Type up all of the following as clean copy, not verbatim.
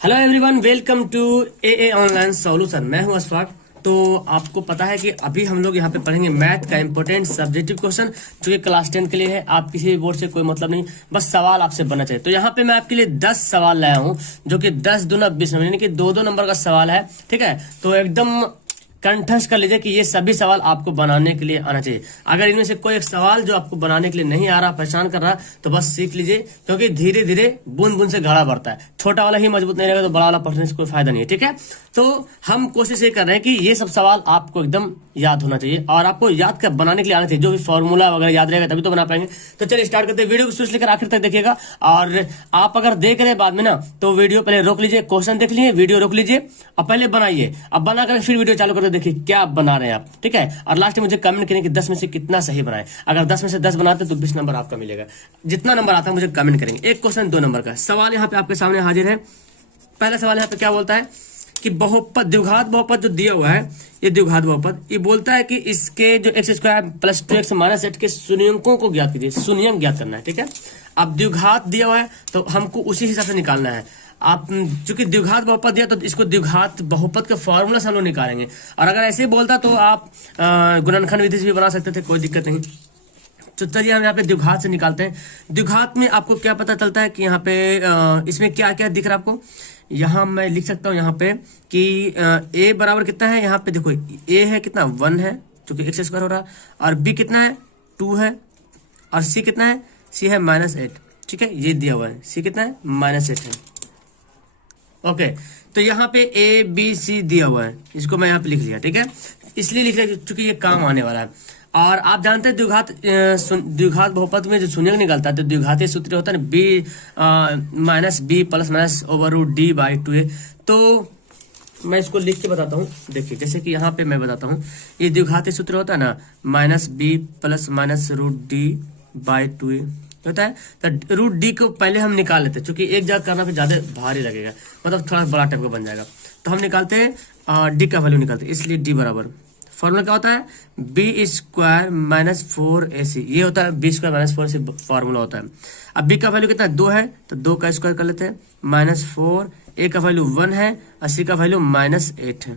Hello everyone, welcome to a online solution. मैं हूं अशफाक। तो आपको पता है कि अभी हम लोग यहाँ पे पढ़ेंगे मैथ का इंपॉर्टेंट सब्जेक्टिव क्वेश्चन, जो कि क्लास 10 के लिए है। आप किसी भी बोर्ड से कोई मतलब नहीं, बस सवाल आपसे बनना चाहिए। तो यहाँ पे मैं आपके लिए 10 सवाल लाया हूँ, जो कि 10 दूना 20 यानी कि दो नंबर का सवाल है। ठीक है, तो एकदम कंठस्थ कर लीजिए कि ये सभी सवाल आपको बनाने के लिए आना चाहिए। अगर इनमें से कोई एक सवाल जो आपको बनाने के लिए नहीं आ रहा, परेशान कर रहा, तो बस सीख लीजिए, क्योंकि धीरे धीरे बूंद बूंद से घड़ा बढ़ता है। छोटा वाला ही मजबूत नहीं रहेगा तो बड़ा वाला पढ़ने से कोई फायदा नहीं है। ठीक है, तो हम कोशिश ये कर रहे हैं कि ये सब सवाल आपको एकदम याद होना चाहिए, और आपको याद कर बनाने के लिए आना चाहिए। जो भी फॉर्मूला वगैरह याद रहेगा तभी तो बना पाएंगे। तो चलिए स्टार्ट करते हैं। वीडियो को शुरू से लेकर आखिर तक देखिएगा, और आप अगर देख रहे हैं बाद में ना, तो वीडियो पहले रोक लीजिए, क्वेश्चन देख लीजिए, वीडियो रोक लीजिए और पहले बनाइए। अब बना कर फिर वीडियो चालू करके देखिए क्या बना रहे हैं आप। ठीक है, और लास्ट में मुझे कमेंट करें कि 10 में से कितना सही बनाए। अगर 10 में से 10 बनाते तो 20 नंबर आपका मिलेगा। जितना नंबर आता है मुझे कमेंट करेंगे। एक क्वेश्चन 2 नंबर का सवाल यहाँ पे आपके सामने हाजिर है। पहला सवाल यहाँ पे क्या बोलता है कि बहुपद, द्विघात बहुपद जो दिया हुआ है, ये द्विघात बहुपद, ये बोलता है कि इसके जो x square plus 2x minus 8 के शून्यंकों को ज्ञात कीजिए। शून्यंक ज्ञात करना है। ठीक है, अब द्विघात दिया हुआ है तो हमको उसी हिसाब से निकालना है। आप चूंकि द्विघात बहुपद दिया तो इसको द्विघात बहुपद का फॉर्मूला से हम लोग निकालेंगे। और अगर ऐसे बोलता तो आप गुणनखंड विधि से भी बना सकते थे, कोई दिक्कत नहीं। तो चलिए हम यहाँ पे द्विघात से निकालते हैं। द्विघात में आपको क्या पता चलता है कि यहाँ पे इसमें क्या क्या दिख रहा है आपको। यहाँ मैं लिख सकता हूँ यहाँ पे कि a बराबर कितना है। यहाँ पे देखो a है कितना 1 है, जो कि x स्क्वायर हो रहा है, और b कितना है 2 है, और c कितना है, c है -8। ठीक है, ये दिया हुआ है, c कितना है -8 है। ओके, तो यहाँ पे a b c दिया हुआ है, इसको मैं यहाँ पे लिख लिया। ठीक है, इसलिए लिख लिया चूंकि ये काम आने वाला है। और आप जानते हैं द्विघात बहुपद में जो शून्यंक निकलता है तो द्विघातीय सूत्र होता है b minus B plus minus over root D by 2a। तो मैं इसको लिख के बताता हूँ। देखिए, जैसे कि यहाँ पे मैं बताता हूँ, ये द्विघातीय सूत्र होता है ना, minus B plus minus root D by 2a होता है। तो रूट डी को पहले हम निकाल लेते हैं, क्योंकि एक जगह करना फिर ज्यादा भारी लगेगा, मतलब थोड़ा बड़ा टाइप का बन जाएगा। तो हम निकालते हैं डी का वैल्यू निकालते हैं, इसलिए डी बराबर फॉर्मूला क्या होता है, बी स्क्वायर माइनस 4ac। ये होता है B square minus 4ac formula होता है। अब बी का वैल्यू कितना 2 है, तो 2 का स्क्वायर कर लेते हैं, -4, ए का वैल्यू 1 है, और सी का वैल्यू -8 है।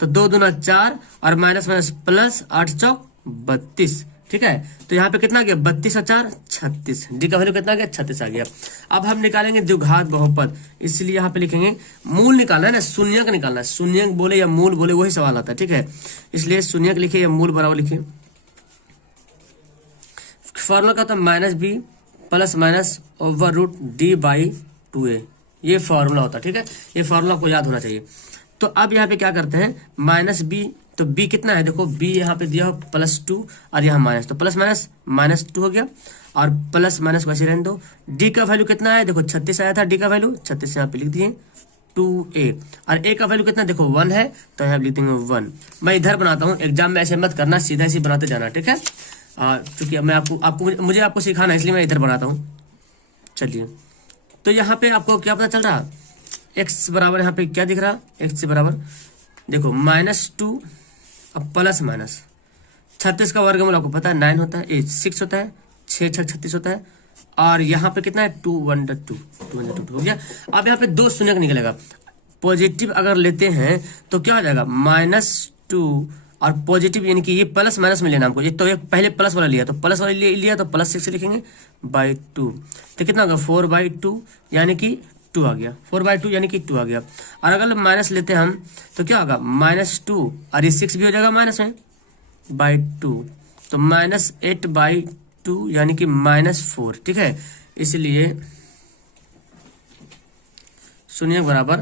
तो 2 दूना 4 और माइनस माइनस प्लस 8 चौक 32। ठीक है, तो यहाँ पे कितना गया 32 और 4 36। डी का वैल्यू कितना गया 36 आ गया। अब हम निकालेंगे द्विघात बहुपद, इसलिए यहाँ पे लिखेंगे मूल निकालना है ना, शून्यंक निकालना है। शून्यंक बोले या मूल बोले वही सवाल आता है। ठीक है, इसलिए शून्यंक लिखिए या मूल बराबर लिखिए। फॉर्मूला क्या होता है, minus B plus minus over root D by 2a, ये फॉर्मूला होता है। ठीक है, ये फॉर्मूला आपको याद होना चाहिए। तो अब यहाँ पे क्या करते हैं, माइनस बी, तो b कितना है देखो, b यहाँ पे दिया हो +2 और यहाँ माइनस, तो प्लस माइनस -2 हो गया, और प्लस माइनस वैसे रहने दो। d का वैल्यू कितना है देखो, 36 आया था d का वैल्यू, 36 यहाँ पे लिख दिए 2a, और a का वैल्यू कितना देखो 1 है, तो यहाँ लिख देंगे 1। मैं इधर बनाता हूँ, एग्जाम में ऐसे मत करना, सीधा ऐसे बनाते जाना। ठीक है, चूंकि मैं मुझे आपको सिखाना है, इसलिए मैं इधर बनाता हूँ। चलिए, तो यहाँ पे आपको क्या पता चल रहा, x बराबर यहाँ पे क्या दिख रहा, x बराबर देखो -2 अब प्लस माइनस 36 का वर्गमूल आपको पता है 9 होता है, 6 होता है, 6 6 36 होता है, और यहाँ पे कितना है 2 1 2 2 हो गया। अब यहाँ पे 2 शून्य निकलेगा। पॉजिटिव अगर लेते हैं तो क्या हो जाएगा -2, और पॉजिटिव यानी कि ये प्लस माइनस में लेना हमको। ये तो एक पहले प्लस वाला लिया, तो प्लस वाला लिया तो +6 लिखेंगे बाई 2, तो कितना होगा 4/2 यानी कि 2 आ गया, 4/2 यानी कि 2 आ गया। और अगर माइनस लेते हैं हम तो क्या होगा -2, और ये 6 भी हो जाएगा माइनस में बाई 2, तो -8/2 यानी कि -4। ठीक है, इसलिए शून्य बराबर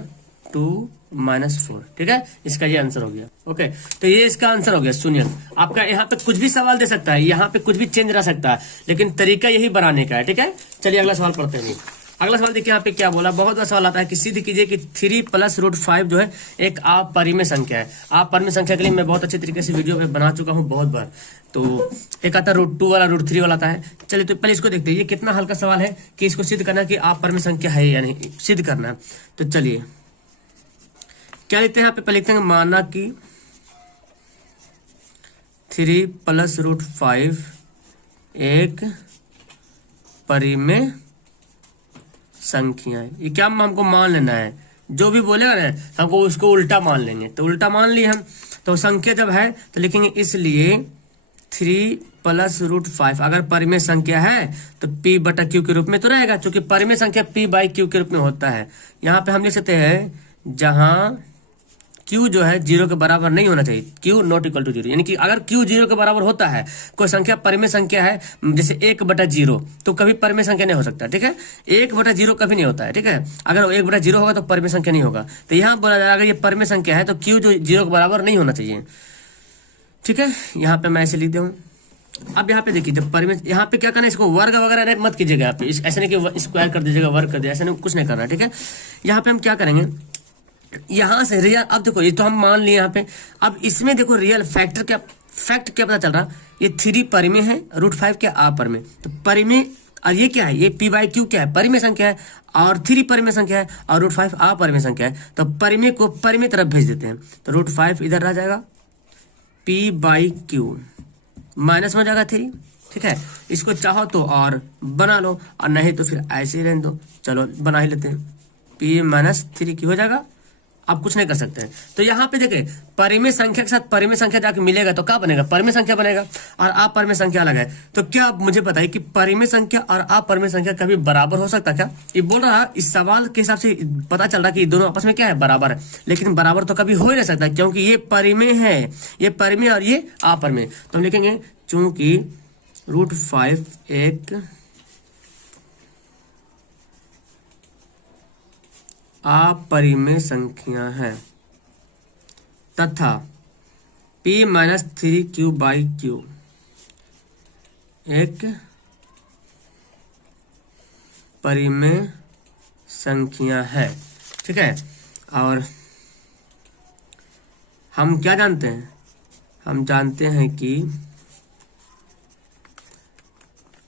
2 -4। ठीक है, इसका ये आंसर हो गया। ओके, तो ये इसका आंसर हो गया शून्य। आपका यहाँ पे कुछ भी सवाल दे सकता है, यहाँ पे कुछ भी चेंज रह सकता है, लेकिन तरीका यही बनाने का है। ठीक है, चलिए अगला सवाल पढ़ते हैं। अगला सवाल देखिए यहाँ पे क्या बोला, बहुत बड़ा सवाल आता है कि सिद्ध कीजिए कि 3 + √5 जो है एक अपरिमेय संख्या है। अपरिमेय संख्या के लिए मैं बहुत अच्छे तरीके से वीडियो पे बना चुका हूँ बहुत बार। तो एक आता है √2 वाला, √3 वाला आता है। चलिए तो पहले इसको देखते हैं, ये कितना हल्का सवाल है कि इसको सिद्ध करना कि अपरिमेय संख्या है या नहीं, सिद्ध करना है। तो चलिए क्या लिखते हैं यहाँ पे, पहले लिखते हैं माना कि 3 + √5 एक परिमेय संख्या। ये क्या हमको मान लेना है, जो भी बोलेगा ना हमको उसको उल्टा मान लेंगे। तो उल्टा मान लिए हम, तो संख्या जब है तो लिखेंगे इसलिए 3 + √5। अगर परिमेय संख्या है तो p बटा q के रूप में तो रहेगा, क्योंकि परिमेय संख्या p/q के रूप में होता है। यहाँ पे हम लिख सकते हैं जहां q जो है 0 के बराबर नहीं होना चाहिए, q ≠ 0, यानी कि अगर q 0 के बराबर होता है, कोई संख्या परिमेय संख्या है जैसे 1/0, तो कभी परिमेय संख्या नहीं हो सकता। ठीक है, 1/0 कभी नहीं होता है। ठीक है, अगर 1/0 होगा तो परिमेय संख्या नहीं होगा। तो यहाँ बोला जाएगा अगर ये परिमेय संख्या है तो q जो 0 के बराबर नहीं होना चाहिए। ठीक है, यहाँ पे मैं ऐसे लिख दूँ। अब यहाँ पे देखिए जब परिमेय, यहाँ पे क्या करना है, इसको वर्ग वगैरह मत कीजिएगा यहाँ पे, ऐसे नहीं कि स्क्वायर कर दीजिएगा, वर्ग कर दीजिएगा, ऐसा नहीं, कुछ नहीं करना। ठीक है, यहाँ पे हम क्या करेंगे, यहाँ से रियल, अब देखो ये तो हम मान लिए यहाँ पे, अब इसमें देखो रियल फैक्ट क्या पता चल रहा, ये 3 परिमेय है, √5 क्या अपरिमेय। तो परिमेय, और ये क्या है, ये p/q क्या है, परिमेय संख्या है, और 3 परिमेय संख्या है, और √5 अपरिमेय संख्या है। तो परिमेय को परिमेय तरफ भेज देते हैं, तो √5 इधर रह जाएगा, p/q माइनस में हो जाएगा 3। ठीक है, इसको चाहो तो और बना लो, और नहीं तो फिर ऐसे ही रहने दो। चलो बना ही लेते हैं, p - 3q हो जाएगा। आप कुछ नहीं कर सकते हैं। तो यहाँ पे देखें परिमेय संख्या के साथ परिमेय संख्या जाके मिलेगा तो क्या बनेगा, परिमेय संख्या बनेगा, और अपरिमेय संख्या अलग है। तो क्या आप मुझे बताइए कि परिमेय संख्या और अपरिमेय संख्या कभी बराबर हो सकता क्या? ये बोल रहा है, इस सवाल के हिसाब से पता चल रहा है कि दोनों आपस में क्या है, बराबर है। लेकिन बराबर तो कभी हो ही नहीं सकता, क्योंकि ये परिमेय है, ये परिमेय और ये अपरिमेय। तो हम लिखेंगे चूंकि √5 एक अपरिमेय संख्या है तथा p - 3q/q एक परिमेय संख्या है। ठीक है, और हम क्या जानते हैं, हम जानते हैं कि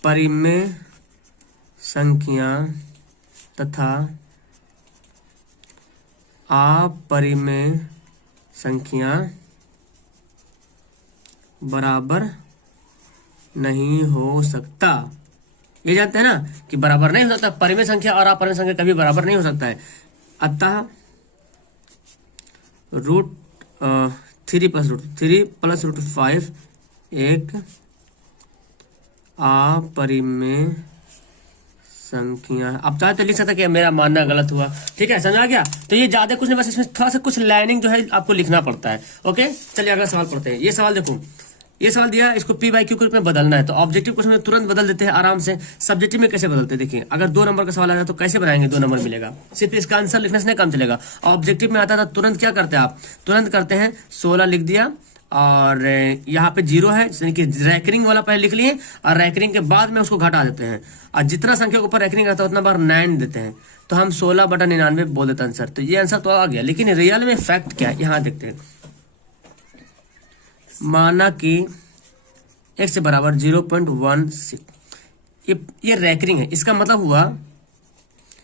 परिमेय संख्या तथा अपरिमेय संख्या बराबर नहीं हो सकता। ये जानते हैं ना कि बराबर नहीं हो सकता, परिमेय संख्या और अपरिमेय संख्या कभी बराबर नहीं हो सकता है। अतः √3 + √5 एक अपरिमेय संख्या। अब चाहे तो लिख सकता कि मेरा मानना गलत हुआ। ठीक है, समझ आ गया। तो ये ज्यादा कुछ नहीं, बस इसमें थोड़ा सा कुछ लाइनिंग जो है आपको लिखना पड़ता है। ओके, चलिए अगला सवाल पढ़ते हैं। ये सवाल देखो, ये सवाल दिया, इसको p/q के रूप में बदलना है। तो ऑब्जेक्टिव क्वेश्चन में तुरंत बदल देते हैं आराम से, सब्जेक्टिव में कैसे बदलते हैं देखिए। अगर 2 नंबर का सवाल आ जाए तो कैसे बनाएंगे, 2 नंबर मिलेगा, सिर्फ इसका आंसर लिखने से नहीं काम चलेगा। ऑब्जेक्टिव में आता था तुरंत क्या करते हैं आप, तुरंत करते हैं 16 लिख दिया, और यहाँ पे 0 है, यानी कि रैकरिंग वाला पहले लिख लिए, और रैकरिंग के बाद में उसको घटा देते हैं, और जितना संख्या के ऊपर रैकरिंग रहता है उतना बार 9 देते हैं। तो हम 16/99 बोल देते हैं आंसर। तो ये आंसर तो आ गया, लेकिन रियल में फैक्ट क्या है यहाँ देखते हैं। माना कि x बराबर 0.16, ये रैकरिंग है, इसका मतलब हुआ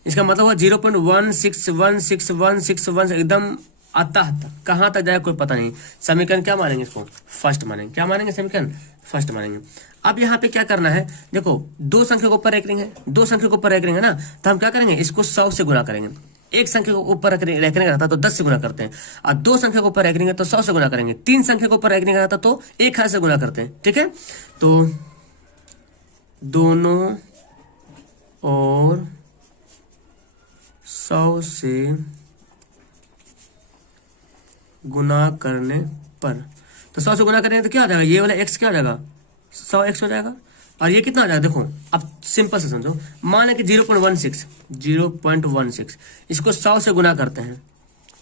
0.16161616 एकदम अतः तक, कहाँ तक जाए कोई पता नहीं। समीकरण क्या मानेंगे, इसको फर्स्ट मानेंगे। क्या मानेंगे, समीकरण फर्स्ट मानेंगे। अब यहाँ पे क्या करना है, देखो 2 संख्या के ऊपर रैकरिंग है, 2 संख्या के ऊपर रैकरिंग है ना, तो हम क्या करेंगे, इसको 100 से गुना करेंगे। एक संख्या के ऊपर रैकरिंग रहता है तो 10 से गुना करते हैं, और 2 संख्या के ऊपर रैकरिंग है तो 100 से गुना करेंगे, 3 संख्या के ऊपर रैकरिंग रहता तो 1000 से गुना करते हैं। ठीक है, तो दोनों और 100 से गुना करने पर, तो 100 से गुना करेंगे तो क्या हो जाएगा, ये वाला x क्या हो जाएगा, 100x हो जाएगा। और ये कितना आ जाएगा, देखो अब सिंपल से समझो, मान लें कि 0.16 इसको 100 से गुना करते हैं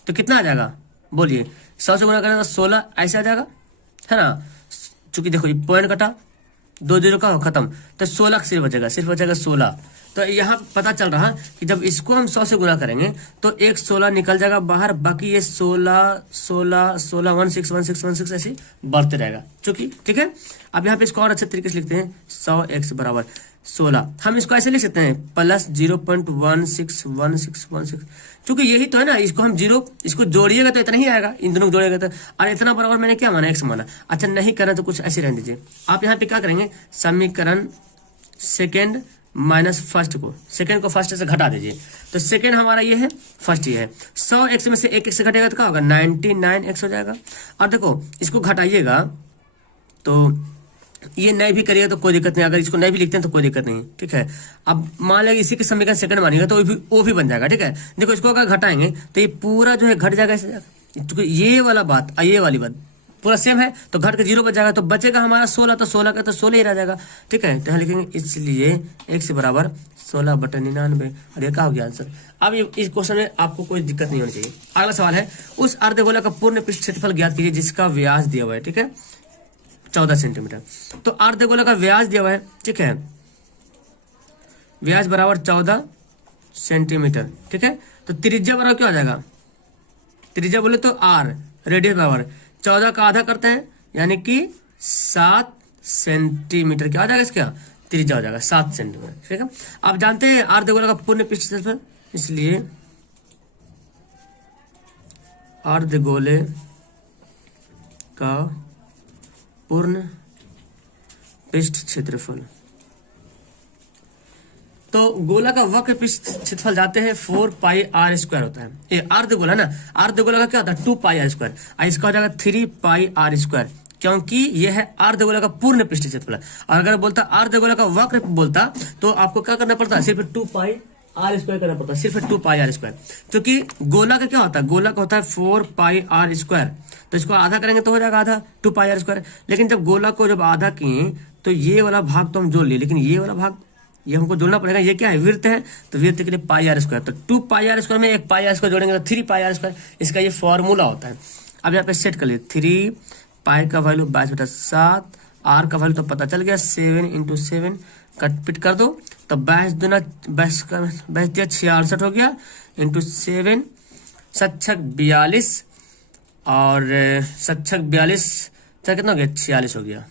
तो कितना आ जाएगा, बोलिए। 100 से गुना करें तो 16 ऐसे आ जाएगा, है ना। चूंकि देखो ये पॉइंट कटा, 2 0 का खत्म, तो 16 सिर्फ बचेगा 16। तो यहाँ पता चल रहा कि जब इसको हम 100 से गुना करेंगे तो एक 16 निकल जाएगा बाहर, बाकी ये 16 16 ऐसे बढ़ते रहेगा चूंकि। ठीक है, अब यहाँ पे इसको और अच्छे तरीके से लिखते हैं, 100x बराबर 16। हम इसको ऐसे लिख सकते हैं प्लस 0.161616, क्योंकि यही तो है ना, इसको हम 0 इसको जोड़िएगा तो इतना ही आएगा, इन दोनों को जोड़िएगा तो। और इतना बराबर मैंने क्या माना, x माना। अच्छा नहीं करना तो कुछ ऐसे रहने दीजिए। आप यहाँ पे क्या करेंगे, समीकरण सेकेंड माइनस फर्स्ट को, सेकंड को फर्स्ट से घटा दीजिए। तो सेकंड हमारा ये है, फर्स्ट ये है। 100x में से एक से घटेगा तो क्या होगा, 99x हो जाएगा। और देखो इसको घटाइएगा तो ये नए भी करिएगा तो कोई दिक्कत नहीं, अगर इसको नए भी लिखते हैं तो कोई दिक्कत नहीं, ठीक है। अब मान लिया इसी के समीकरण सेकंड मानिएगा तो वो भी बन जाएगा, ठीक है। देखो इसको अगर घटाएंगे तो ये पूरा जो है घट जाएगा ऐसे, क्योंकि ये वाला बात ये वाली बात पूरा सेम है तो घट के 0 बच जाएगा, तो बचेगा हमारा 16, तो 16 का तो 16 ही रह जाएगा, ठीक है। तो यहाँ लिखेंगे इसलिए x बराबर 16/99, और ये क्या हो गया आंसर। अब इस क्वेश्चन में आपको कोई दिक्कत नहीं होनी चाहिए। अगला सवाल है, उस अर्धगोला का पूर्ण पृष्ठ क्षेत्रफल ज्ञात कीजिए जिसका व्यास दिया हुआ है, ठीक है, 14 सेंटीमीटर। तो अर्धगोला का व्यास दिया हुआ है, ठीक है, व्यास बराबर 14 सेंटीमीटर, ठीक है। तो त्रिज्या बराबर क्या हो जाएगा, त्रिज्या बोले तो r, रेडियस बराबर 14 का आधा करते हैं यानी कि 7 सेंटीमीटर, क्या हो जाएगा इसका, त्रिज्या हो जाएगा 7 सेंटीमीटर, ठीक है। आप जानते हैं अर्धगोला का पूर्ण पृष्ठ क्षेत्रफल, इसलिए अर्धगोले का पूर्ण पृष्ठ क्षेत्रफल, तो गोला का वक्र पृष्ठ क्षेत्रफल जाते हैं 4πr² होता है। ये अर्धगोला ना, अर्धगोला का क्या होता है 2πr², इसका हो जाएगा 3πr², क्योंकि ये है अर्धगोला का पूर्ण पृष्ठ क्षेत्रफल। और अगर बोलता अर्धगोला का वक्र बोलता तो आपको क्या करना पड़ता है, सिर्फ 2πr² करना पड़ता है, सिर्फ 2πr², क्योंकि गोला का क्या होता है, गोला का होता है 4πr², तो इसको आधा करेंगे तो हो जाएगा आधा 2πr²। लेकिन जब गोला को जब आधा किए तो ये वाला भाग तो हम जोड़ लिए, लेकिन ये वाला भाग ये हमको जोड़ना पड़ेगा। ये क्या है, वृत्त है, तो वृत्त के लिए πr², तो 2πr² में एक πr² जोड़ेंगे तो 3πr², इसका ये फॉर्मूला होता है। अब यहाँ पे सेट कर लिए, 3π का वैल्यू 22/7, r का वैल्यू तो पता चल गया 7 × 7, कट पिट कर दो तो 22 66 हो गया, इंटू 7 7 42, और 7 42 कितना हो गया 46 हो गया।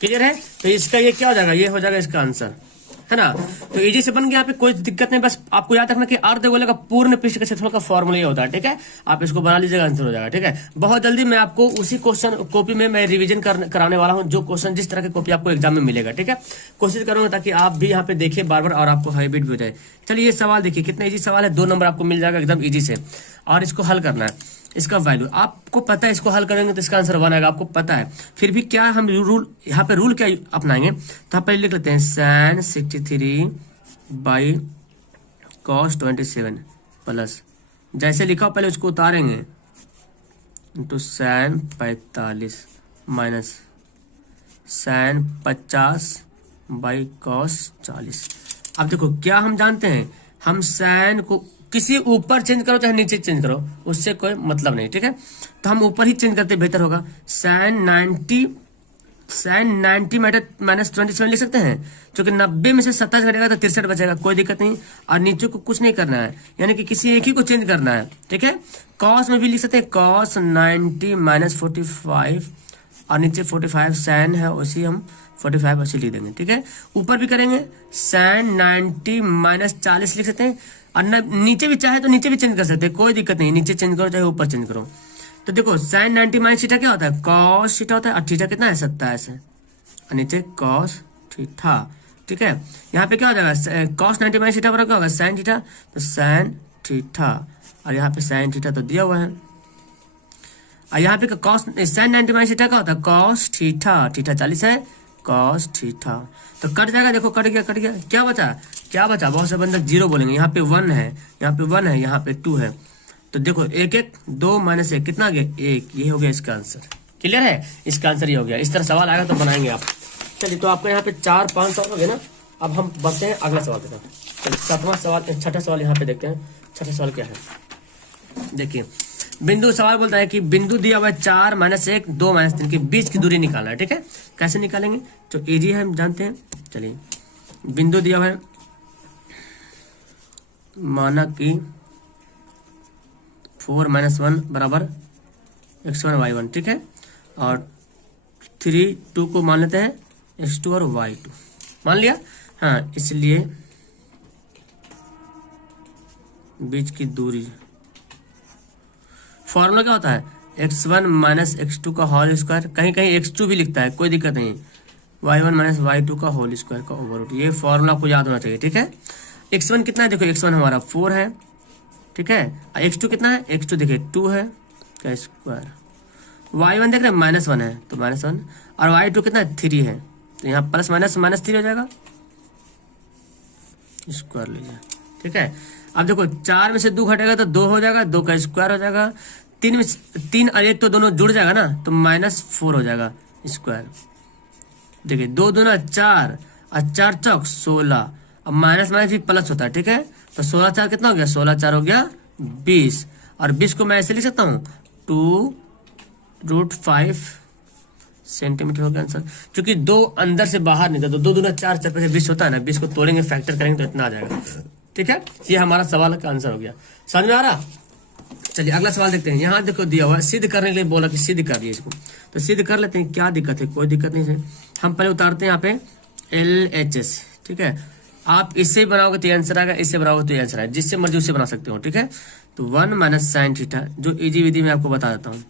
क्लियर है, तो इसका ये क्या हो जाएगा, ये हो जाएगा इसका आंसर, है ना। तो इजी से बन गया, यहाँ पे कोई दिक्कत नहीं, बस आपको याद रखना कि अर्धगोले का पूर्ण पृष्ठ के क्षेत्रफल का फॉर्मूला ये होता है, ठीक है। आप इसको बना लीजिएगा, आंसर हो जाएगा, ठीक है। बहुत जल्दी मैं आपको उसी क्वेश्चन कॉपी में मैं रिवीजन कराने वाला हूँ, जो क्वेश्चन जिस तरह के कॉपी आपको एग्जाम में मिलेगा, ठीक है। कोशिश करूंगा ताकि आप भी यहाँ पे देखिए बार बार और आपको हैबिट भी हो जाए। चलिए ये सवाल देखिए, कितना ईजी सवाल है, 2 नंबर आपको मिल जाएगा एकदम ईजी से, और इसको हल करना है। इसका वैल्यू आपको पता है, इसको हल करेंगे तो इसका आंसर 1 आएगा, आपको पता है। फिर भी क्या हम रूल यहाँ पे रूल क्या अपनाएंगे, तो आप पहले लिख लेते हैं sin 63/cos 27 प्लस, जैसे लिखा पहले उसको उतारेंगे, into sin 45 minus sin 50/cos 40। अब देखो क्या हम जानते हैं, हम sin को किसी ऊपर चेंज करो चाहे नीचे चेंज करो, उससे कोई मतलब नहीं, ठीक है। तो हम ऊपर ही चेंज करते बेहतर होगा। sin 90 माइनस 27 लिख सकते हैं, क्योंकि 90 में से 27 घटेगा तो 63 बचेगा, कोई दिक्कत नहीं। और नीचे को कुछ नहीं करना है, यानी कि किसी एक ही को चेंज करना है, ठीक है। cos में भी लिख सकते हैं cos 90 माइनस 45, और नीचे 45 sin है, उसी हम 45 ऐसे लिख देंगे, ठीक है। ऊपर भी करेंगे sin 90 माइनस 40 लिख सकते हैं, और नीचे भी चाहे तो नीचे भी चेंज कर सकते हैं, कोई दिक्कत नहीं, नीचे चेंज करो चाहे ऊपर चेंज करो। तो देखो sin 90 माइनस थीटा क्या होता है, cos थीटा होता है, और थीटा कितना है 27 है, और नीचे cos थीटा, ठीक है। यहाँ पे क्या हो जाएगा, cos 90 माइनस थीटा बराबर क्या होगा sin थीटा, तो sin थीटा, और यहाँ पे sin थीटा तो दिया हुआ है, और यहाँ पे sin 90 माइनस थीटा क्या होता है cos थीटा, थीटा 40 है, cos थीटा, तो कट जाएगा, देखो कट गया, क्या बचा, बहुत से बंदे 0 बोलेंगे, यहाँ पे 1 है, यहाँ पे 1 है, यहाँ पे 2 है, तो देखो 1 1 2 माइनस 1 कितना आ गया 1, ये हो गया इसका आंसर। क्लियर है, इसका आंसर ये हो गया। इस तरह सवाल आएगा तो बनाएंगे आप। चलिए तो आपको यहाँ पे 4-5 सवाल हो गए ना। अब हम बढ़ते हैं अगला सवाल के साथ। चलिए 7वां सवाल, 6ठा सवाल यहाँ पे देखते हैं। 6ठा सवाल क्या है, देखिए बिंदु, सवाल बोलता है कि बिंदु दिया हुआ है 4 माइनस 1 2 माइनस 3 के बीच की दूरी निकालना है, ठीक है। कैसे निकालेंगे, तो इजी है, हम जानते हैं। चलिए बिंदु दिया हुआ है, माना कि 4 - 1 बराबर x1 y1, ठीक है, और 3 2 को मान लेते हैं x2 और y2, मान लिया। हाँ, इसलिए बीच की दूरी, फॉर्मूला क्या होता है x1 - x2 का होल स्क्वायर, कहीं कहीं x2 भी लिखता है, कोई दिक्कत नहीं, y1 माइनस y2 का होल स्क्वायर का ओवर रूट। ये फॉर्मूला आपको याद होना चाहिए, ठीक है। x1 कितना है, देखो x1 हमारा 4 है, ठीक है। x2 कितना है, x2 देखिए 2 है का स्क्वायर। y1 देख रहे हैं -1 है तो -1, और y2 कितना है 3 है, तो यहाँ प्लस माइनस -3 हो जाएगा, स्क्वायर लीजिए, ठीक है। अब देखो 4 में से 2 घटेगा तो 2 हो जाएगा, 2 का स्क्वायर हो जाएगा। 3 में 3 और 1 तो दोनों जुड़ जाएगा ना, तो -4 हो जाएगा स्क्वायर। देखिए 2 दूना 4 और 4 चौक 16, अब माइनस माइनस भी प्लस होता है, ठीक है। तो 16 4 कितना हो गया, 16 4 हो गया 20, और 20 को मैं ऐसे लिख सकता हूँ 2√5 सेंटीमीटर हो गया आंसर। क्योंकि 2 अंदर से बाहर निकला तो 2 दूना 4 4 पे 20 होता है ना, 20 को तोड़ेंगे फैक्टर करेंगे तो इतना आ जाएगा, ठीक है। ये हमारा सवाल का आंसर हो गया, समझ में आ रहा। चलिए अगला सवाल देखते हैं। यहाँ देखो दिया हुआ है, सिद्ध करने के लिए बोला कि सिद्ध कर दिए इसको, तो सिद्ध कर लेते हैं। क्या दिक्कत है, कोई दिक्कत नहीं है। हम पहले उतारते हैं यहाँ पे LHS, ठीक है। आप इससे बनाओगे तो आंसर आएगा, इससे बनाओगे तो आंसर आएगा, जिससे मर्जी उससे बना सकते हो, ठीक है। तो 1 माइनस साइन थीटा, जो इजी विधि में आपको बता देता हूँ।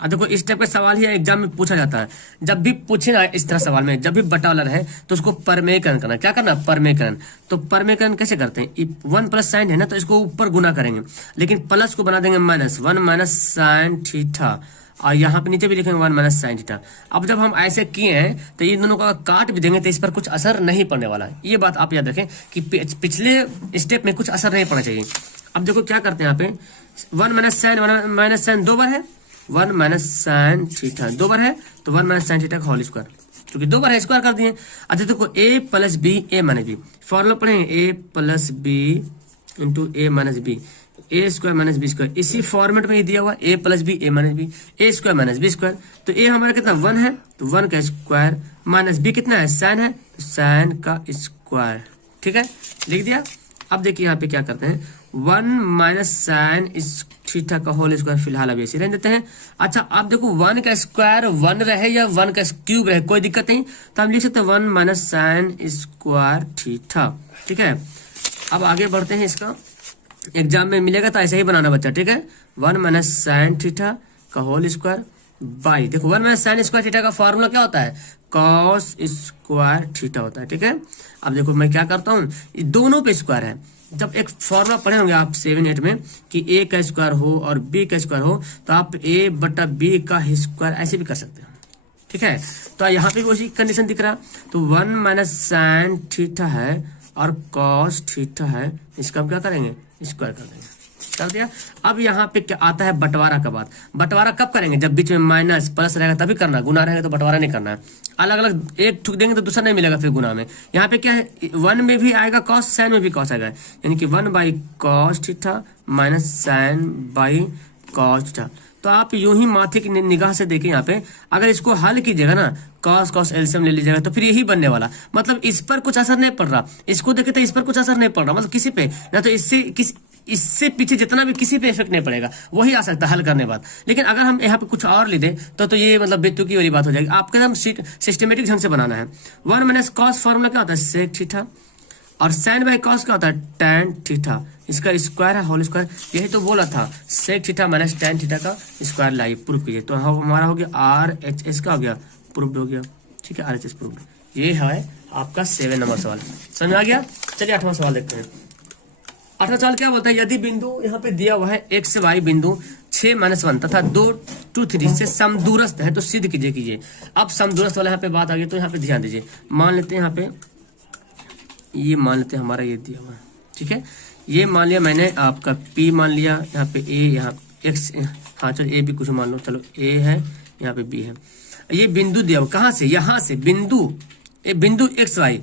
अब देखो इस टाइप का सवाल ही एग्जाम में पूछा जाता है। जब भी पूछे ना इस तरह सवाल में, जब भी बटा वाला रहे तो उसको परमेयकरण करना। क्या करना, परमेयकरण। तो परमेयकरण कैसे करते हैं, 1 प्लस साइन है ना, तो इसको ऊपर गुना करेंगे, लेकिन प्लस को बना देंगे माइनस, 1 माइनस साइन थीटा, और यहाँ पे नीचे भी लिखेंगे 1 माइनस साइन थीटा। अब जब हम ऐसे किए हैं तो इन दोनों का काट भी देंगे तो इस पर कुछ असर नहीं पड़ने वाला है। ये बात आप याद रखें कि पिछले स्टेप में कुछ असर नहीं पड़ना चाहिए। अब देखो क्या करते हैं यहाँ पे, 1 माइनस साइन 2 बार है, 1 माइनस साइन थीटा 2 बार है, तो 1 माइनस साइन थीटा का होल स्क्वायर, क्योंकि 2 बार है स्क्वायर कर दिए। अच्छा देखो a plus B, A minus B, formula पढ़ेंगे a plus B into A minus B, A square minus B square. इसी फॉर्मेट में ही दिया हुआ a plus B A minus B, A square minus B square. तो a हमारा कितना 1 है, तो 1 का स्क्वायर, माइनस b कितना है, साइन है, तो साइन का स्क्वायर, ठीक है, लिख दिया। अब देखिए यहाँ पे क्या करते हैं, 1 माइनस साइन थीटा का होल स्क्वायर, फिलहाल अभी ऐसे रहने देते हैं। अच्छा अब देखो 1 का स्क्वायर 1 रहे या 1 का क्यूब रहे कोई दिक्कत नहीं, तो हम लिख सकते हैं 1 माइनस साइन स्क्वायर थीटा, ठीक है। अब आगे बढ़ते हैं, इसका एग्जाम में मिलेगा तो ऐसे ही बनाना बच्चा, ठीक है। 1 माइनस साइन थीटा का होल स्क्वायर बाई, देखो 1 माइनस साइन स्क्वायर थीटा का फॉर्मूला क्या होता है, कॉस स्क्वायर थीटा होता है, ठीक है। अब देखो मैं क्या करता हूँ, दोनों पे स्क्वायर है। जब एक फॉर्मूला पढ़े होंगे आप 7-8 में कि a का स्क्वायर हो और b का स्क्वायर हो, तो आप a बटा b का स्क्वायर ऐसे भी कर सकते हैं, ठीक है। तो यहाँ पे भी उसी कंडीशन दिख रहा, तो 1 माइनस साइन थीटा है और कॉस थीटा है, इसका हम क्या करेंगे, स्क्वायर कर देंगे, कर दिया। अब यहाँ पे क्या आता है, बंटवारा का बात। बंटवारा कब करेंगे, जब बीच में माइनस प्लस रहेगा तभी करना, गुना रहेगा तो बंटवारा नहीं करना है। अलग अलग एक ठुक देंगे तो दूसरा नहीं मिलेगा फिर गुना में। यहाँ पे क्या है, 1 में भी आएगा कॉस, साइन में भी कॉस आएगा, यानी कि 1 by cos theta minus sine by cos theta. तो आप यूं ही माथे की निगाह से देखिए, यहाँ पे अगर इसको हल कीजिएगा ना, कॉस कॉस एलसीएम ले लीजिएगा, तो फिर यही बनने वाला, मतलब इस पर कुछ असर नहीं पड़ रहा। इसको देखे तो इस पर कुछ असर नहीं पड़ रहा, मतलब किसी पे ना, तो इससे पीछे जितना भी किसी पे इफेक्ट नहीं पड़ेगा, वही आ सकता है हल करने बाद। लेकिन अगर हम यहाँ पे कुछ और ले दें तो ये मतलब बेतुकी वाली बात हो जाएगी। आपको एकदम सिस्टमेटिक ढंग से बनाना है। 1 माइनस कॉस फॉर्मूला क्या होता है, सेक थीटा, और साइन बाई कॉस क्या होता है, टैन थीटा, इसका स्क्वायर है होल स्क्वायर। यही तो बोला था, sec theta minus tan theta का स्क्वायर लाइए, प्रूफ कीजिए। तो हमारा हो गया RHS का हो गया, प्रूफ हो गया, ठीक है, RHS प्रूफ। ये है आपका 7 नंबर सवाल, समझ आ गया। चलिए 8वां सवाल देखते हैं। 8वां सवाल क्या बोलता है, यदि बिंदु यहाँ पे दिया हुआ है x y बिंदु 6-1 तथा 2-3 से समदूरस्थ है तो सिद्ध कीजिए। अब समदूरस्थ वाला यहाँ पे बात आ गई, तो यहाँ पे ध्यान दीजिए। मान लेते हैं यहाँ पे, ये मान लेते हैं हमारा ये दिया हुआ है, ठीक है। ये मान लिया मैंने, आपका P मान लिया, यहाँ पे A, यहाँ x, हाँ चलो A भी कुछ मान लो, चलो A है, यहाँ पे B है। ये बिंदु दिया हुआ कहाँ से, यहाँ से बिंदु x y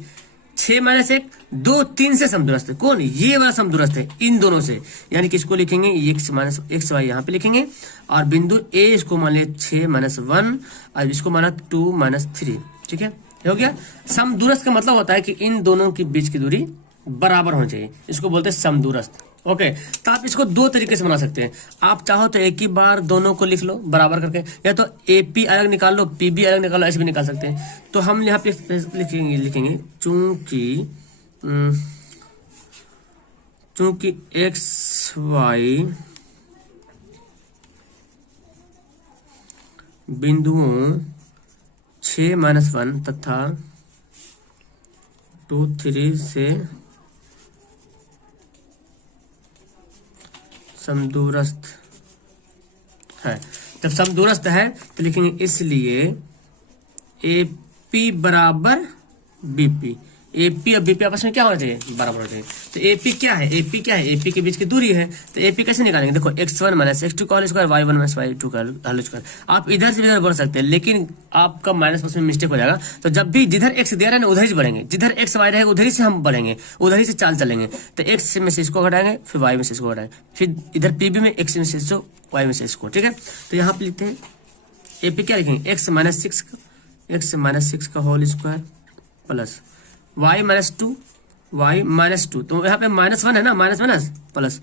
6-1 2-3 से समदूरस्थ है। कौन, ये वाला समदूरस्थ है इन दोनों से, यानी कि इसको लिखेंगे x y यहाँ पे लिखेंगे, और बिंदु A इसको मान लिया 6-1 और इसको माना 2-3, ठीक है, हो गया। समदूरस्थ का मतलब होता है कि इन दोनों के बीच की दूरी बराबर होनी चाहिए, इसको बोलते हैं समदूरस्थ। ओके, तो आप इसको 2 तरीके से बना सकते हैं। आप चाहो तो एक ही बार दोनों को लिख लो बराबर करके, या तो AP अलग निकाल लो, PB अलग निकाल लो, ऐसे भी निकाल सकते हैं। तो हम यहाँ पे लिखेंगे चूंकि x y बिंदुओं 6-1 तथा 2 3 से समदूरस्थ है। जब समदूरस्थ है तो लिखेंगे इसलिए AP बराबर BP। AP और BP आपस में क्या होना चाहिए, बराबर होना चाहिए। तो AP क्या है, AP क्या है, AP के बीच की दूरी है। तो AP कैसे निकालेंगे, देखो x1 माइनस x2 का whole square, y1 minus y2 का होल स्क्वायर। आप इधर से इधर बढ़ सकते हैं, लेकिन आपका माइनस प्लस में मिस्टेक हो जाएगा। तो जब भी जिधर x दिया रहे ना उधर ही बढ़ेंगे, जिधर x y रहेगा उधर ही से हम बढ़ेंगे, उधर ही से चाल चलेंगे। तो x में से इसको घटाएंगे, फिर y में से इसको घटाएंगे, फिर इधर PB में x में से इसको y में से इसको, ठीक है। तो यहाँ पे लिखते हैं AP क्या लिखेंगे, x माइनस 6 का whole square plus y minus 2, तो यहाँ पे -1 है ना, -1 प्लस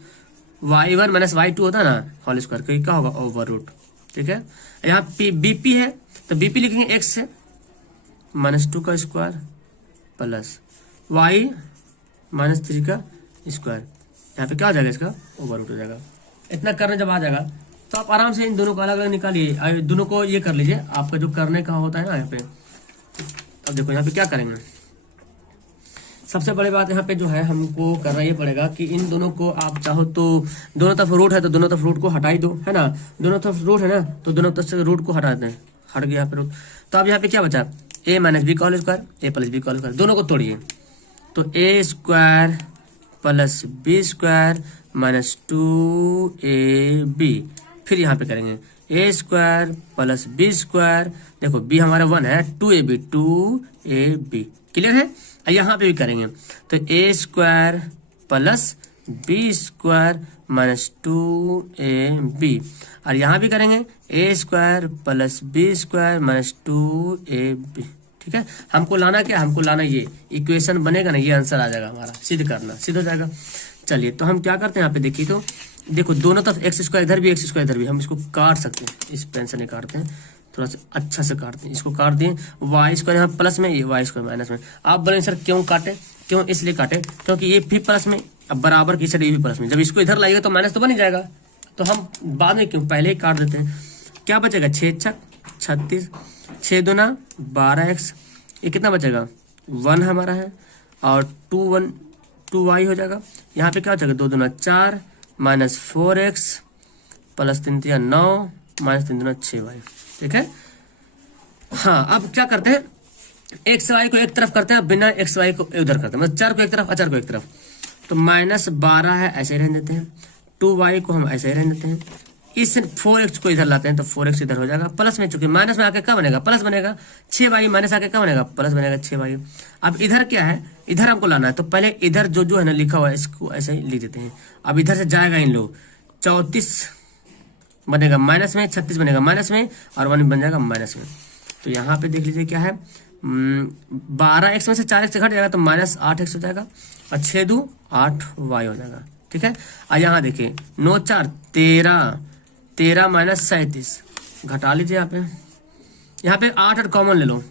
y1 माइनस y2 होता है ना होल स्क्वायर, क्योंकि क्या होगा ओवर रूट, ठीक है। यहाँ BP है तो BP लिखेंगे x से -2 का स्क्वायर प्लस y -3 का स्क्वायर। यहाँ पे क्या हो जाएगा, इसका ओवर रूट हो जाएगा। इतना करने जब आ जाएगा तो आप आराम से इन दोनों को अलग अलग निकालिए, दोनों को ये कर लीजिए। आपका जो करने का होता है ना यहाँ पे, अब देखो यहाँ पे क्या करेंगे। सबसे बड़ी बात यहाँ पे जो है हमको करना ये पड़ेगा कि इन दोनों को आप चाहो तो दोनों तरफ रूट है तो दोनों तरफ रूट को हटा ही दो, है ना। दोनों तरफ रूट है ना तो दोनों तरफ से रूट को हटा दें, हट गया यहाँ पे रूट। तो अब यहाँ पे क्या बचा, a माइनस बी का whole square, a plus B का होल स्क्वायर, दोनों को तोड़िए। तो a square plus B square minus 2ab। फिर यहाँ पे करेंगे a square plus B square, देखो b हमारा 1 है, 2ab। क्लियर है। यहाँ पे भी करेंगे तो a square plus B square minus 2ab, और यहाँ भी करेंगे a square plus B square minus 2ab, ठीक है। हमको लाना क्या, हमको लाना ये इक्वेशन बनेगा ना, ये आंसर आ जाएगा हमारा, सिद्ध करना, सिद्ध हो जाएगा। चलिए तो हम क्या करते हैं यहाँ पे देखिए, तो देखो दोनों तरफ x स्क्वायर इधर भी x स्क्वायर इधर भी, हम इसको काट सकते हैं, इस पेन से नहीं काटते हैं, थोड़ा सा अच्छा से काटते हैं, इसको काट दिए। y स्क्वायर यहाँ प्लस में, ये y स्क्वायर माइनस में। आप बोलेंगे सर क्यों काटे, क्यों इसलिए काटे क्योंकि ये भी प्लस में, अब बराबर की साइड ये भी प्लस में, जब इसको इधर लाइएगा तो माइनस तो बन ही जाएगा। तो हम बाद में क्यों, पहले ही काट देते हैं। क्या बचेगा, 6 छक 36, 6 दूना 12x, ये कितना बचेगा 1 हमारा है, और 2y हो जाएगा। यहाँ पे क्या बचेगा, 2 दूना 4 माइनस 4x प्लस 3 3 9 माइनस 3 दूना 6y, ठीक है। हाँ अब क्या करते हैं, एक्स वाई को एक तरफ करते हैं, बिना एक्स वाई को उधर करते हैं, मतलब चर को एक तरफ अचर को एक तरफ। तो -12 है, ऐसे ही रहने देते हैं। 2y को हम ऐसे ही रहने देते हैं। इस 4x को इधर लाते हैं तो 4x इधर हो जाएगा, प्लस में, चूंकि माइनस में आके क्या बनेगा, प्लस बनेगा। 6y माइनस आके क्या बनेगा, प्लस बनेगा 6y। अब इधर क्या है, इधर हमको लाना है, तो पहले इधर जो है ना लिखा हुआ है इसको ऐसे ही लिख देते हैं। अब इधर से जाएगा इन लोग, 34 बनेगा माइनस में, 36 बनेगा माइनस में, और 1 बन जाएगा माइनस में। तो यहाँ पे देख लीजिए क्या है, 12x में से 4x घट जाएगा तो -8x हो जाएगा, और 6 2 8y हो जाएगा, ठीक है। और यहाँ देखिए 9 4 13, 13 माइनस 37 घटा लीजिए यहाँ पे 8 कॉमन ले लो।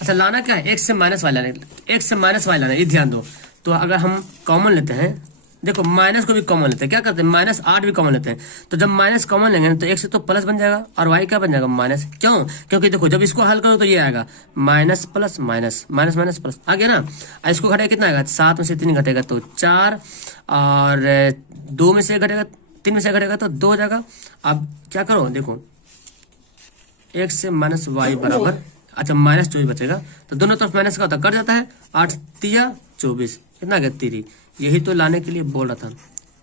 अच्छा लाना क्या है, x से माइनस वाई लाना, x से माइनस वाई लाना, ये ध्यान दो। तो अगर हम कॉमन लेते हैं, देखो माइनस को भी कॉमन लेते हैं, क्या करते हैं -8 भी कॉमन लेते हैं। तो जब माइनस कॉमन लेंगे तो x से तो प्लस बन जाएगा, और y क्या बन जाएगा माइनस। क्यों, क्योंकि देखो जब इसको हल करो तो ये आएगा minus plus minus, minus minus plus आ गया ना। इसको घटेगा कितना आएगा, 7 में से 3 घटेगा तो 4, और 2 में से घटेगा, 3 में से घटेगा तो 2 हो जाएगा। अब क्या करो, देखो x से माइनस वाई बराबर, अच्छा -24 बचेगा। तो दोनों तरफ माइनस का होता कट जाता है, 8 3 24, कितना आ गया 3। यही तो लाने के लिए बोल रहा था,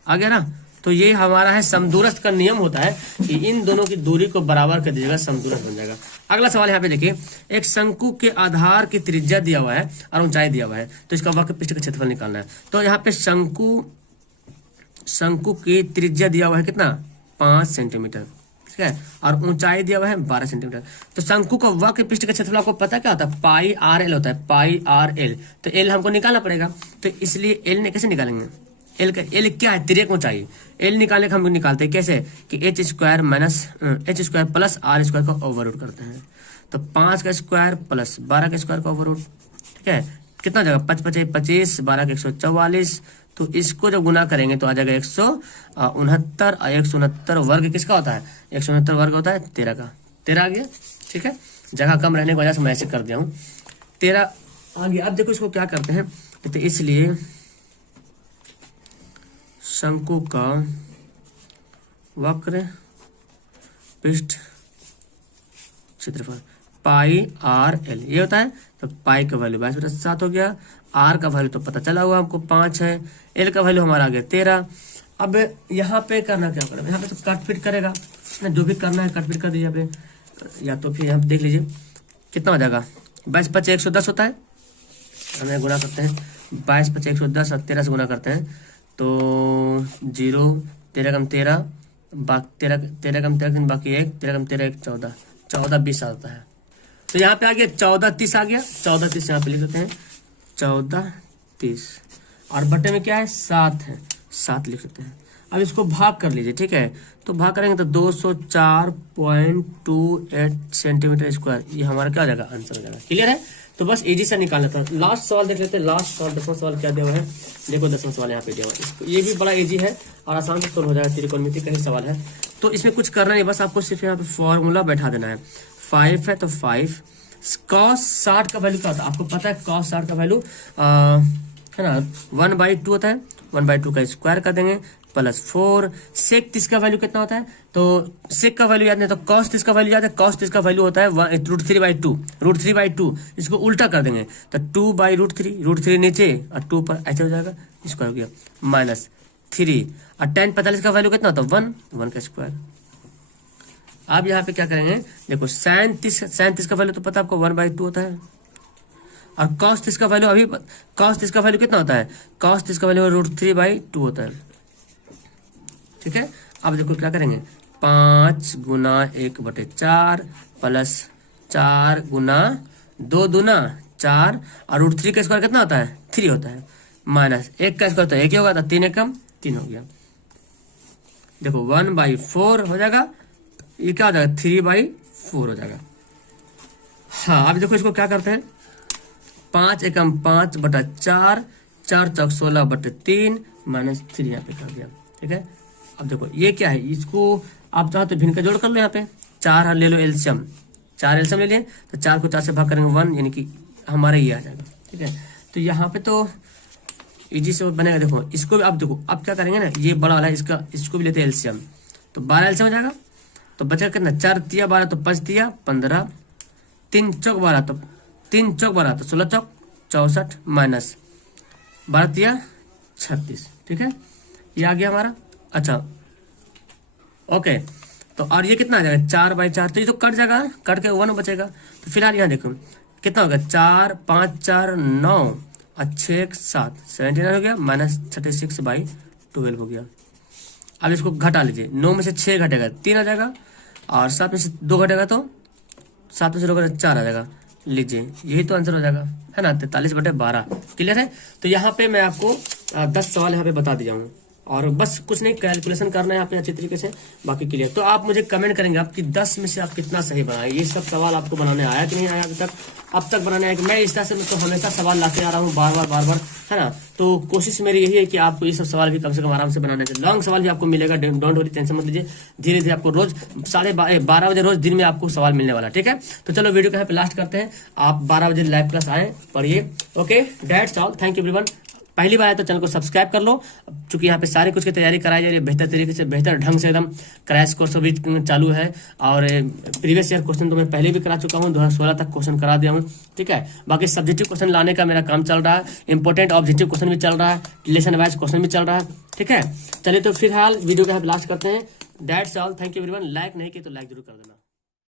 आ गया ना। तो ये हमारा है समदूरस्थ का नियम होता है कि इन दोनों की दूरी को बराबर कर दीजिएगा, समदूरस्थ बन जाएगा। अगला सवाल यहाँ पे देखिए, एक शंकु के आधार की त्रिज्या दिया हुआ है और ऊंचाई दिया हुआ है, तो इसका वक्र पृष्ठ का क्षेत्रफल निकालना है। तो यहाँ पे शंकु की त्रिज्या दिया हुआ है कितना, 5 सेंटीमीटर, ठीक है, और ऊंचाई दिया हुआ है 12 सेंटीमीटर। तो शंकु का वक्र पृष्ठ का क्षेत्रफल आपको पता क्या होता है, पाई आर एल होता है, पाई आर एल। तो एल हमको निकालना पड़ेगा, तो इसलिए एल ने कैसे निकालेंगे, एल का एल क्या है, तिर्यक ऊंचाई। एल निकालने का हम निकालते हैं कैसे, कि h square plus R square का ओवर रूट करते हैं। तो 5 का स्क्वायर प्लस 12 का स्क्वायर का ओवर रूट, ठीक है, कितना हो जाएगा 5 5 25, 12 का 144। तो इसको जब गुना करेंगे तो आ जाएगा 169, और 169 वर्ग किसका होता है, 169 वर्ग होता है 13 का, 13 आ गया, ठीक है। जगह कम रहने की वजह से मैं ऐसे कर दिया हूँ। 13 आगे। अब देखो इसको क्या करते हैं, तो इसलिए शंकु का वक्र पृष्ठ क्षेत्रफल पाई आर एल ये होता है। तो पाई का वैल्यू 22/7 हो गया, आर का वैल्यू तो पता चला हुआ हमको 5 है, एल का वैल्यू हमारा आ गया 13। अब यहाँ पे करना क्या करें, यहाँ पे तो काट पीट करेगा ना, जो भी करना है काट पीट कर दीजिए यहाँ पे, या तो फिर यहाँ पे देख लीजिए कितना हो जाएगा। 22 × 5 = 110 होता है, हमें गुना करते हैं 22 × 5 = 110 और 13 से गुना करते हैं तो 0, 13 × 13 बाकी 13 × 13 बाकी 1, 13 × 13 = 14, 14 20 आता है। तो यहाँ पे आ गया 14 30 आ गया, 14 30 यहाँ पे लिख देते हैं 14 30 और बटे में क्या है 7 है, 7 लिख देते हैं। अब इसको भाग कर लीजिए, ठीक है। तो भाग करेंगे तो 204.28 सेंटीमीटर स्क्वायर, ये हमारा क्या हो जाएगा, आंसर हो जाएगा। क्लियर है। तो बस इजी से निकाल लेता है। लास्ट सवाल देख लेते हैं, लास्ट सवाल 10वां सवाल क्या दिया हुआ है, देखो 10वां सवाल यहाँ पे दिया हुआ है। ये भी बड़ा इजी है और आसान से सोल्व हो जाएगा, त्रिकोणमिति का ही सवाल है। तो इसमें कुछ करना नहीं, बस आपको सिर्फ यहाँ पे फॉर्मूला बैठा देना है। 5 है तो 5 cos 60 का वैल्यू क्या होता है, आपको पता है cos 60 का वैल्यू है ना 1/2 होता है, 1/2 का स्क्वायर कर देंगे प्लस 4। sec 30 का वैल्यू कितना होता है, तो sec का वैल्यू याद नहीं तो cos 30 का वैल्यू याद है, cos 30 का वैल्यू होता है √3/2, √3/2 इसको उल्टा कर देंगे तो 2/√3, √3 नीचे और 2 पर ऐसे हो जाएगा, स्क्वायर हो गया -3 और tan 45 का वैल्यू कितना होता है 1 का स्क्वायर। अब यहाँ पे क्या करेंगे, देखो sin 30 का वैल्यू तो पता है आपको 1/2 होता है और cos 30 का वैल्यू अभी cos 30 का वैल्यू कितना होता है, cos 30 का वैल्यू √3/2 होता है, ठीक है। अब देखो क्या करेंगे 5 × 1/4 प्लस 4 × 2 दूना 4 और √3 का स्क्वायर कितना होता है 3 होता है, माइनस 1 का स्क्वायर तो 1 ही होगा, तो 3 एकम 3 हो गया। देखो 1/4 हो जाएगा, ये क्या हो जाएगा 3/4 हो जाएगा। हाँ अब देखो इसको क्या करते हैं 5 एकम 5/4, 4 चौक 16/3 -3 यहाँ पे कर दिया, ठीक है। अब देखो ये क्या है, इसको आप चाहो तो भिन्न का जोड़ कर लो, यहाँ पे 4 ले लो एलसीएम, 4 एलसीएम ले लिए तो 4 को 4 से भाग करेंगे 1, यानी कि हमारा ये आ जाएगा, ठीक है। तो यहाँ पे तो इजी से बनेगा। देखो इसको भी आप देखो अब क्या करेंगे ना, ये बड़ा वाला है इसको भी लेते हैं एलसीएम, तो 12 एलसीएम हो जाएगा, तो बचेगा कितना 4 × 12 तो 5 × 15, 3 चौक 12 तो 3 चौक 12 तो 16 चौक 64 माइनस 12 × 36, ठीक है। ये आ गया हमारा। अच्छा ओके, तो और ये कितना आ जाएगा 4/4, तो ये तो कट जाएगा, कट के 1 बचेगा। तो फिलहाल यहाँ देखो कितना होगा 4 5 4 9 और 6 7 79 हो गया, -36/12 हो गया। अब इसको घटा लीजिए, 9 में से 6 घटेगा 3 आ जाएगा और 7 में से 2 घटेगा तो 7 में से 2 घटेगा 4 आ जाएगा। लीजिए यही तो आंसर हो जाएगा, है ना 43/12। क्लियर है। तो यहाँ पे मैं आपको 10 सवाल यहाँ पे बता दिया हूँ और बस कुछ नहीं कैलकुलेशन करना है यहाँ पे अच्छी तरीके से, बाकी क्लियर। तो आप मुझे कमेंट करेंगे आपकी 10 में से आप कितना सही बनाए, ये सब सवाल आपको बनाने आया कि नहीं आया अभी तक, अब तक बनाने आया कि मैं इस तरह से मतलब हमेशा सवाल लाते आ रहा हूँ बार बार, है ना। तो कोशिश मेरी यही है कि आपको ये सब सवाल भी कम से कम आराम से बनाने चाहिए। लॉन्ग सवाल भी आपको मिलेगा, डोंट वरी, टेंशन मत लीजिए, धीरे धीरे आपको रोज 12:30 बजे रोज दिन में आपको सवाल मिलने वाला, ठीक है। तो चलो वीडियो को यहाँ पे लास्ट करते हैं, आप 12 बजे लाइव क्लास आए पढ़िए। Okay that's all, thank you everyone. पहली बार है तो चैनल को सब्सक्राइब कर लो, चूंकि यहाँ पे सारे कुछ की तैयारी कराई जा रही है बेहतर तरीके से, बेहतर ढंग से एकदम। क्रैश कोर्स भी चालू है और प्रीवियस ईयर क्वेश्चन तो मैं पहले भी करा चुका हूँ, 2016 तक क्वेश्चन करा दिया हूँ, ठीक है। बाकी सब्जेक्टिव क्वेश्चन लाने का मेरा काम चल रहा है, इंपॉर्टेंट ऑब्जेक्टिव क्वेश्चन भी चल रहा है, लेसन वाइज क्वेश्चन भी चल रहा है, ठीक है। चलिए तो फिलहाल वीडियो को यहाँ लास्ट करते हैं। That's all, thank you everyone. Like नहीं किया तो लाइक जरूर कर देना।